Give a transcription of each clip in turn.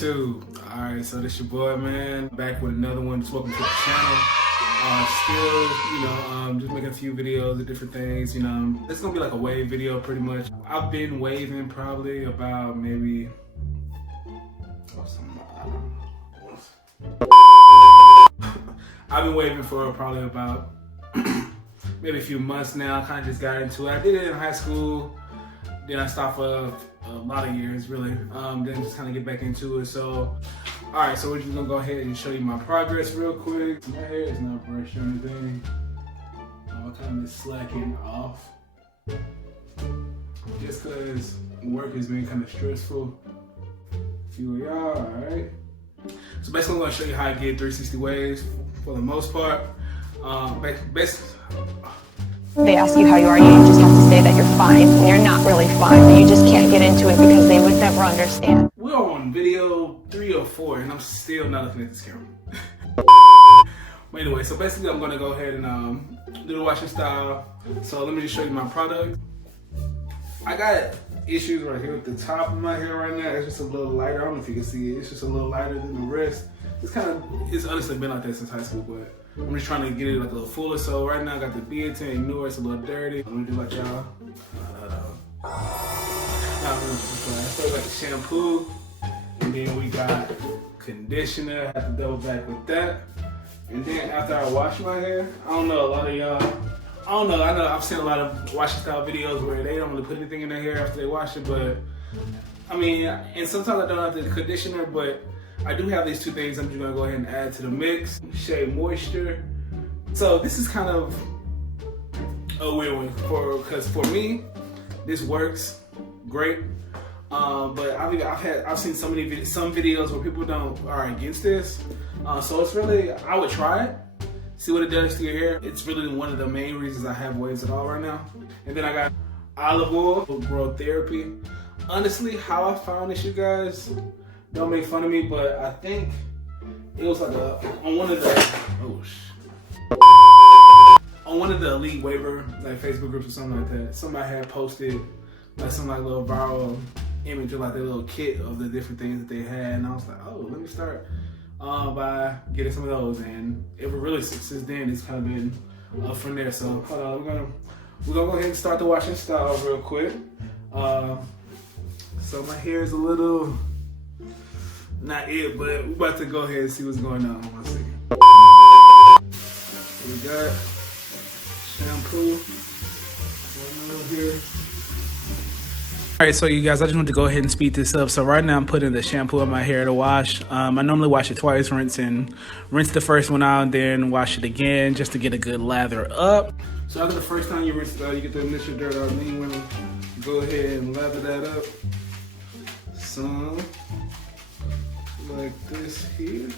YouTube. Alright, so this your boy, man. Back with another one. Just welcome to the channel. Still, just making a few videos of different things, It's gonna be like a wave video pretty much. I've been waving probably about maybe I've been waving for probably about maybe a few months now. Kind of just got into it. I did it in high school. Then I stopped for a lot of years, really. Then just kind of get back into it. So, all right. So we're just gonna go ahead and show you my progress real quick. My hair is not brushed or anything. I'm kind of just slacking off, just cause work has been kind of stressful. A few of y'all, all right. So basically, I'm gonna show you how I get 360 waves for the most part. They ask you how you are, you just have to say that you're fine when you're not really fine, but you just can't get into it because they would never understand. We're on video 3 or 4 and I'm still not looking at this camera. But anyway, so basically I'm gonna go ahead and do the washing style. So let me just show you my product. I got issues right here at the top of my hair right now. It's just a little lighter. I don't know if you can see it. It's just a little lighter than the rest. It's honestly been like that since high school, but I'm just trying to get it like a little fuller. So right now I got the Biotin Ignore. It's a little dirty. Let me do like y'all. So we got the shampoo, and then we got conditioner. I have to double back with that. And then after I wash my hair, I don't know, a lot of y'all, I know I've seen a lot of washing style videos where they don't really put anything in their hair after they wash it, but I mean, and sometimes I don't have the conditioner, but I do have these two things I'm just gonna go ahead and add to the mix. Shea Moisture. So this is kind of a weird one because for me, this works great. But I've seen some videos where people are against this. So it's really, I would try it, see what it does to your hair. It's really one of the main reasons I have waves at all right now. And then I got olive oil for growth therapy. Honestly, how I found this, you guys, don't make fun of me, but I think it was like on one of the elite waiver like Facebook groups or something like that. Somebody had posted like some like little viral image of like their little kit of the different things that they had, and I was like, oh, let me start by getting some of those, and it really since then it's kind of been up from there. So hold on, we're gonna go ahead and start the washing style real quick. So my hair is a little not it, but we're about to go ahead and see what's going on. 1 second. We got shampoo. One over here. All right, so you guys, I just want to go ahead and speed this up. So right now I'm putting the shampoo on my hair to wash. I normally wash it twice, rinse the first one out, and then wash it again just to get a good lather up. So after the first time you rinse it out, you get the initial dirt out, and then you want to go ahead and lather that up. Some like this here.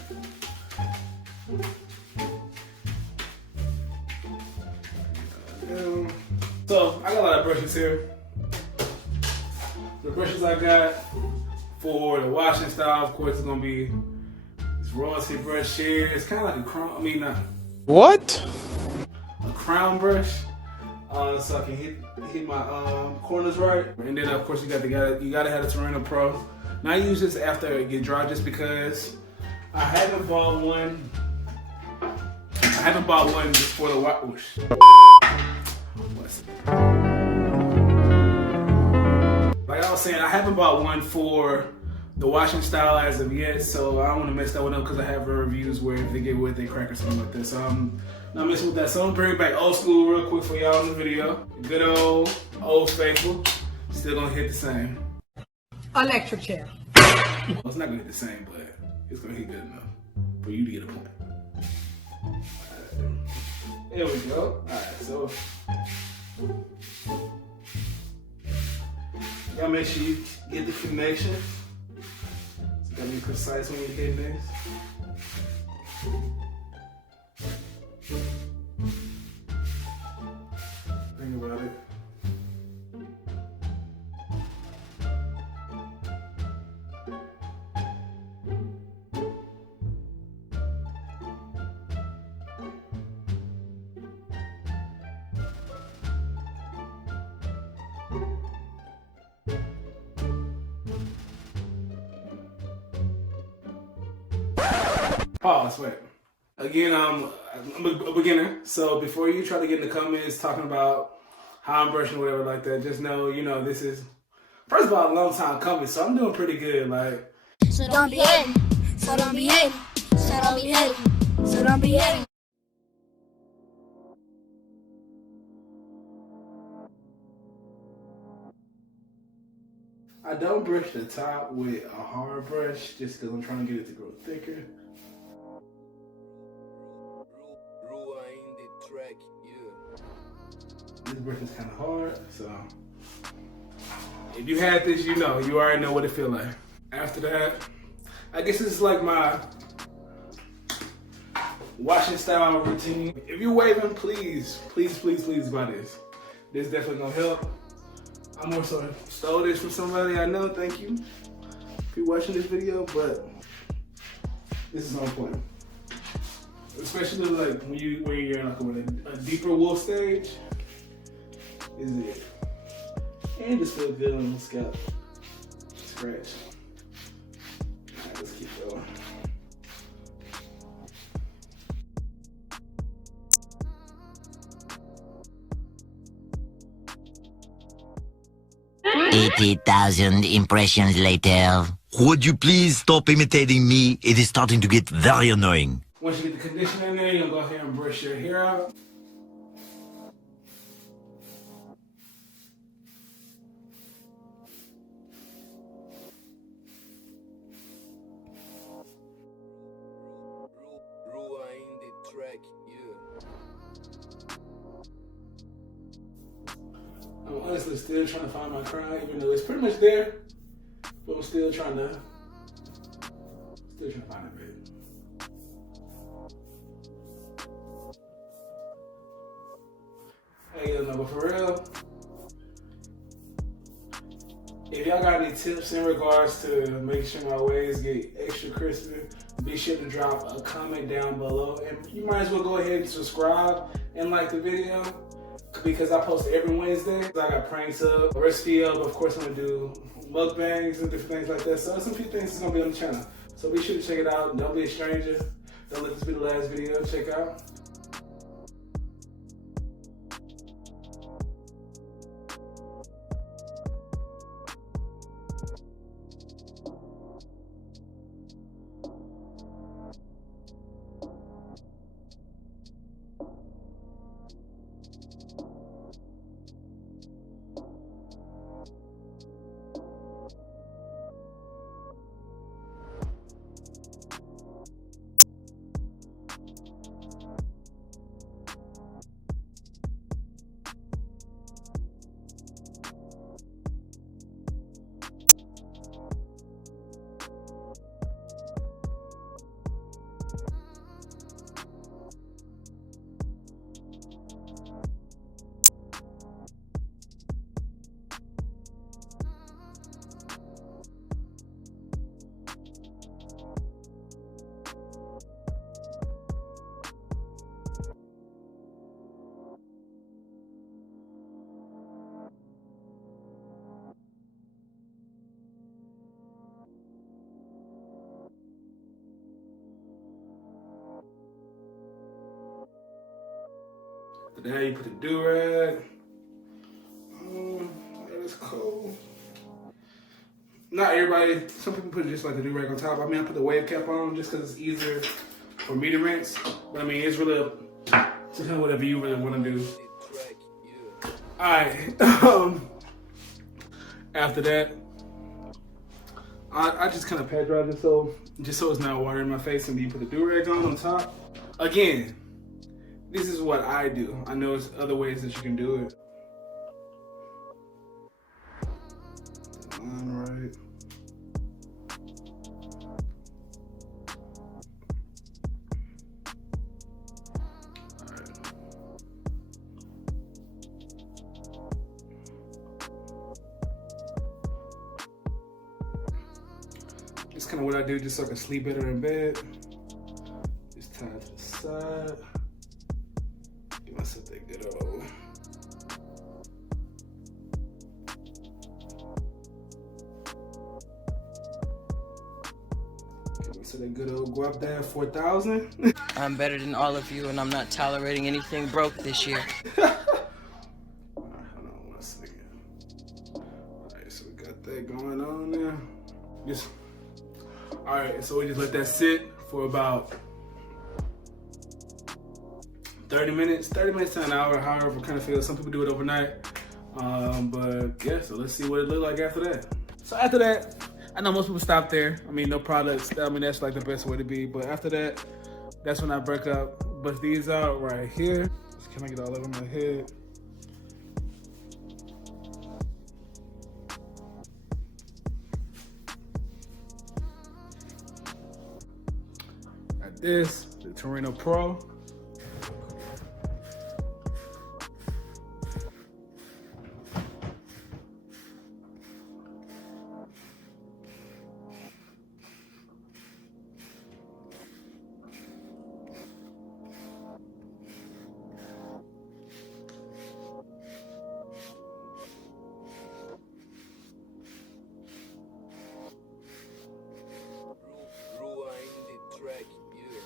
So I got a lot of brushes here. The brushes I got for the washing style, of course, is gonna be this Rossi brush here. It's kind of like a crown. What? A crown brush, so I can hit my corners right. And then of course you gotta have the Torino Pro. Now I use this after it get dry, just because I haven't bought one. Before the wash. Like I was saying, I haven't bought one for the washing style as of yet, so I don't want to mess that one up because I have reviews where if they get wet, they crack or something like that. So I'm not messing with that. So I'm gonna bring back old school real quick for y'all in the video. Good old faithful. Still gonna hit the same. Electric chair. Well, it's not gonna hit the same, but it's gonna hit good enough for you to get a point. There we go. Alright, so y'all make sure you get the connection. So you gotta be precise when you're hitting this. Think about it. Pause, wait. Again, I'm a beginner, so before you try to get in the comments talking about how I'm brushing or whatever like that, just know, this is, first of all, a long time coming, so I'm doing pretty good, like. So don't be hating, so don't be hating, so don't be hating, so don't be hating. I don't brush the top with a hard brush just because I'm trying to get it to grow thicker. Rewind the track, yeah. This brush is kind of hard, so if you had this, you already know what it feel like. After that, I guess this is like my washing style routine. If you're waving, please buy this. This definitely gonna help. I more so stole this from somebody I know, thank you if you're watching this video, but this is on point. Especially like when you're in like a deeper wool stage, is it. And just feel good on the scalp. Scratch. Alright, let's keep going. $80,000 impressions later. Would you please stop imitating me? It is starting to get very annoying. Once you get the conditioner in there, you'll go ahead and brush your hair out. Rewind the track, yeah. I'm honestly still trying to find my crown, even though it's pretty much there, but I'm still trying to find it, babe. Hey, but for real, if y'all got any tips in regards to making sure my waves get extra crispy, be sure to drop a comment down below. And you might as well go ahead and subscribe and like the video, because I post every Wednesday. I got pranks up, recipe up, of course I'm gonna do mukbangs and different things like that. So there's some few things that's gonna be on the channel. So be sure to check it out. Don't be a stranger. Don't let this be the last video. Check out. Now you put the do-rag. That is cool. Not everybody, some people put just like the do-rag on top. I mean, I put the wave cap on just because it's easier for me to rinse. But I mean, it's really up to kind of whatever you really want to do. The track, yeah. Alright, after that, I just kind of pat dry this so it's not water in my face, and you put the do-rag on top. Again, this is what I do. I know there's other ways that you can do it. Alright. It's kind of what I do just so I can sleep better in bed. Just tie it to the side. Give myself that good old. Give So that good old guap there, 4,000. I'm better than all of you, and I'm not tolerating anything broke this year. Alright, hold on 1 second. Alright, so we got that going on there. Alright, so we just let that sit for about 30 minutes to an hour, however kind of feels. Some people do it overnight. But yeah, so let's see what it looked like after that. So after that, I know most people stop there. I mean, no products. I mean, that's like the best way to be. But after that, that's when I break up. But these out right here. Can I get all over my head? Got this, the Torino Pro. Rewind the track, yeah.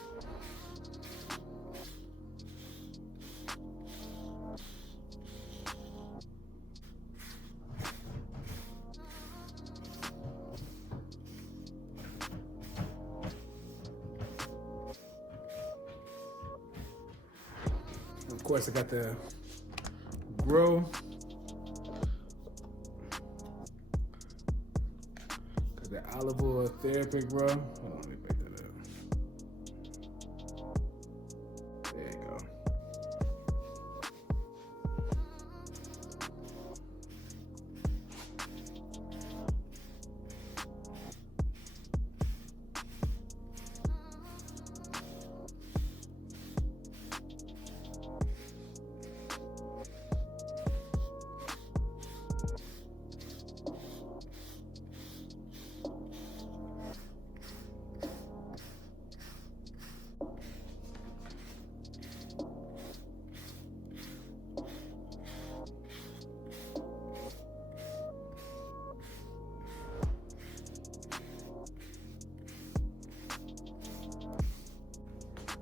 Of course, I got the Grow. Got the olive oil therapy Grow. Hold on, let me back that up. There you go.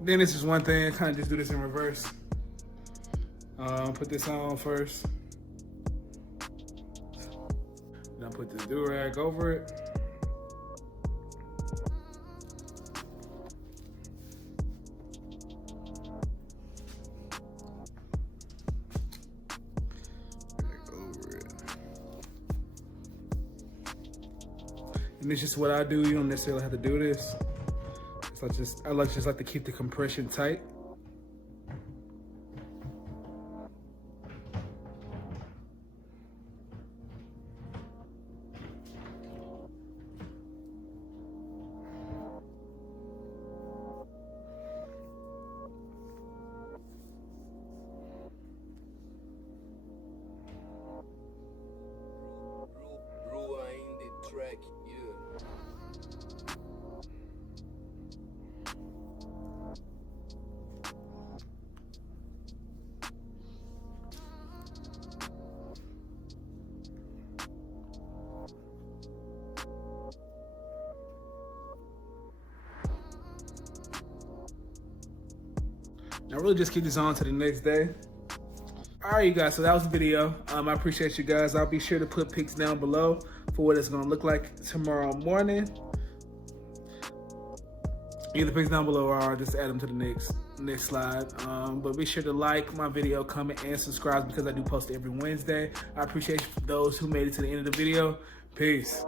Then this is one thing, I kind of just do this in reverse. Put this on first. Then I put the do-rag over it. And it's just what I do. You don't necessarily have to do this. So I like to keep the compression tight. Rewind the track, yeah. I really just keep this on to the next day. All right, you guys, so that was the video. I appreciate you guys. I'll be sure to put pics down below for what it's gonna look like tomorrow morning. Either pics down below or I'll just add them to the next slide. But be sure to like my video, comment, and subscribe because I do post every Wednesday. I appreciate those who made it to the end of the video. Peace.